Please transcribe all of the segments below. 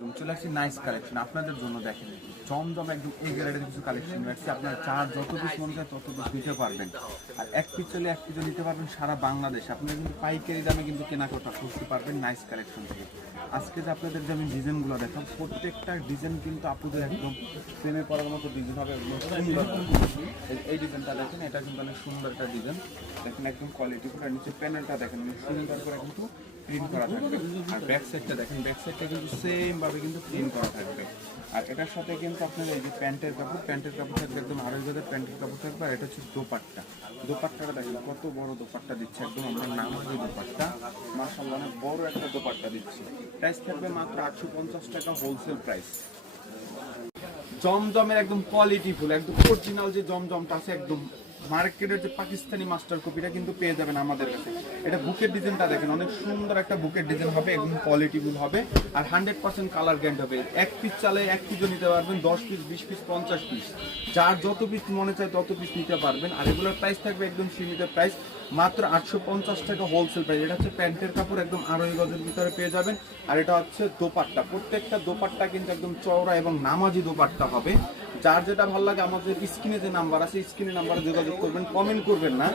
চলে আসছি nice collection আপনাদের জন্য। দেখেন জমজম একদম এই গ্রেডের কিছু কালেকশন রাখছি। আপনারা চার যত পিস মনে চায় তত পিস নিতে পারবেন। আর এক পিস চলে এক পিসও নিতে পারবেন সারা বাংলাদেশ। আপনারা কিন্তু পাইকারি দামে কিন্তু কেনাকাটা করতে পারবেন নাইস কালেকশন থেকে। আজকে যে আপনাদের যে আমি ডিজাইনগুলো দেখাম, প্রত্যেকটা ডিজাইন কিন্তু আপনাদের একদম প্রেমে পড়ার মতো ডিজাইন হবে, একদম সুন্দর। এই ডিজাইনটা দেখেন, এটা কিন্তু অনেক সুন্দর একটা ডিজাইন। দেখেন একদম কোয়ালিটি করে, নিচে প্যানেলটা দেখেন অনেক সুন্দর করে কিন্তু প্রিন্ট করা থাকবে। আর ব্যাক সাইডটা দেখেন, ব্যাক সাইডটা কিন্তু সেম ভাবে কিন্তু প্রিন্ট করা থাকবে। আর এটার সাথে কিন্তু আপনার এই যে প্যান্টের কাপড় থাকবে একদম আড়াই গজের প্যান্টের কাপড় থাকবে। আর এটা হচ্ছে দোপাট্টাটা দেখেন কত বড় দোপাট্টা দিচ্ছে, একদম আমরা নামাজি দোপাট্টা, মাশাআল্লাহ অনেক বড় একটা দোপাট্টা দিচ্ছি। প্রাইস থাকবে মাত্র 850 টাকা হোলসেল প্রাইস। জমজমের একদম কোয়ালিটি ফুল, একদম অরিজিনাল যে জমজমটা আছে, একদম মার্কেটের যে পাকিস্তানি মাস্টার কপিটা কিন্তু পেয়ে যাবেন আমাদের কাছে। এটা বুকের ডিজাইনটা দেখেন, অনেক সুন্দর একটা বুকের ডিজাইন হবে, একদম কোয়ালিটিফুল হবে। আর 100% কালার গ্যারান্টি হবে। এক পিস চালে এক পিসও নিতে পারবেন, 10 পিস 20 পিস 50 পিস, যার যত পিস মনে চায় তত পিস নিতে পারবেন। আর এগুলোর প্রাইস থাকবে একদম সীমিত প্রাইস, মাত্র 850 টাকা হোলসেল প্রাইস। এটা হচ্ছে প্যান্টের কাপড়, একদম আড়াই গজের ভিতরে পেয়ে যাবেন। আর এটা হচ্ছে দোপাট্টা, প্রত্যেকটা দোপাট্টা কিন্তু একদম চওড়া এবং নামাজি দোপাট্টা হবে। যার যেটা ভালো লাগে আমাদের স্ক্রিনে যে নাম্বার আছে, স্ক্রিনে নাম্বারে যোগাযোগ করবেন, কমেন্ট করবেন না,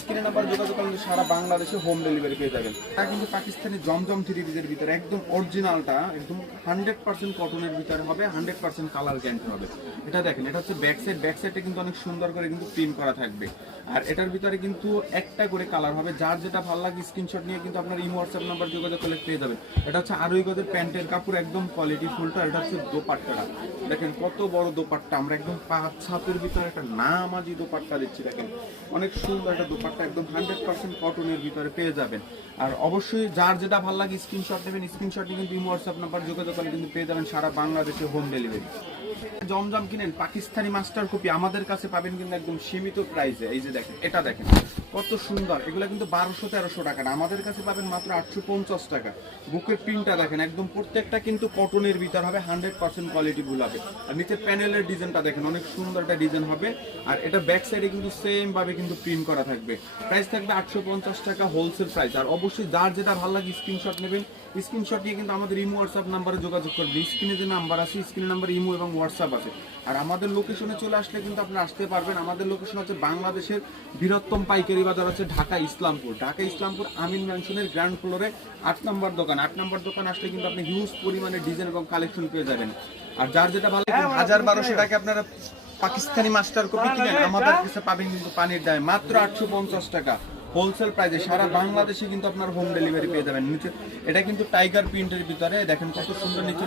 স্ক্রিনে নাম্বারে যোগাযোগ করলে সারা বাংলাদেশে হোম ডেলিভারি পেয়ে যাবেন। এটা কিন্তু পাকিস্তানি জমজম থ্রি পিসের ভিতরে একদম অরিজিনালটা, একদম 100% কটনের ভিতরে হবে, 100% কালার গ্যারান্টি হবে। এটা দেখেন, এটা হচ্ছে ব্যাক সাইডে কিন্তু অনেক সুন্দর করে কিন্তু প্রিন্ট করা থাকবে। আর এটার ভিতরে কিন্তু একটা করে কালার হবে, যার যেটা ভালো লাগে স্ক্রিনশট নিয়ে কিন্তু আপনার ইমো হোয়াটসঅ্যাপ নাম্বার যোগাযোগ করলে পেয়ে যাবেন। এটা হচ্ছে আড়াই গজের প্যান্টের কাপড়, একদম কোয়ালিটি ফুলটা। এটা হচ্ছে দোপাট্টাটা দেখেন কত বড় দোপাট্টা, আমরা একদম 5-7 ভিতরে একটা নামাজি দোপাট্টা দিচ্ছি। দেখেন অনেক সুন্দর একটা দোপাট্টা, একদম 100% কটনের ভিতরে পেয়ে যাবেন। আর অবশ্যই যার যেটা ভালো লাগে স্ক্রিনশট নেবেন, স্ক্রিনশট নিয়ে কিন্তু ইমো হোয়াটসঅ্যাপ নাম্বার যোগাযোগ করলে কিন্তু পেয়ে যাবেন সারা বাংলাদেশে হোম ডেলিভারি। জমজম কিনেন পাকিস্তানি মাস্টার কপি আমাদের কাছে পাবেন কিন্তু একদম সীমিত প্রাইসে। এই যে দেখেন, এটা দেখেন কত সুন্দর, এগুলো কিন্তু 1200-1300 টাকা না, আমাদের কাছে পাবেন মাত্র 850 টাকা। বুকের প্রিন্টটা দেখেন, একদম প্রত্যেকটা কিন্তু কটনের ভিতর হবে, 100% কোয়ালিটি ফুল হবে। আর নিচে প্যানেলের ডিজাইনটা দেখেন, অনেক সুন্দর একটা ডিজাইন হবে। আর এটা ব্যাক সাইডে কিন্তু সেম ভাবে কিন্তু প্রিন্ট করা থাকবে। প্রাইস থাকবে 850 টাকা হোলসেল প্রাইস। আর অবশ্যই যার যেটা ভালো লাগে স্ক্রিনশট নেবেন, স্ক্রিনশট নিয়ে কিন্তু আমাদের ইমো হোয়াটসঅ্যাপ নাম্বারে যোগাযোগ করবেন। স্ক্রিনে যে নাম্বার আছে, স্ক্রিনে নাম্বার ইমো এবং হোয়াটসঅ্যাপ আছে। আর আমাদের লোকেশনে চলে আসলে কিন্তু আপনারা আসতে পারবেন। আমাদের লোকেশন হচ্ছে বাংলাদেশের বৃহত্তম পাইকারি বাজার হচ্ছে ঢাকা ইসলামপুর আমিন ম্যানশনের গ্রাউন্ড ফ্লোরে 8 নম্বর দোকান। 8 নম্বর দোকান আসলে কিন্তু আপনি হিউজ পরিমাণে ডিজাইন এবং কালেকশন পেয়ে যাবেন। আর যার যেটা ভালো লাগে 1000-1200 টাকা আপনারা পাকিস্তানি মাস্টার কপি কিনেন, আমাদের কাছে পাবেন কিন্তু পানির দামে মাত্র 850 টাকা হোলসেল প্রাইসে। সারা বাংলাদেশে কিন্তু আপনার হোম ডেলিভারি পেয়ে যাবেন। নিচে এটা কিন্তু টাইগার প্রিন্টের ভিতরে দেখেন কত সুন্দর, নিচে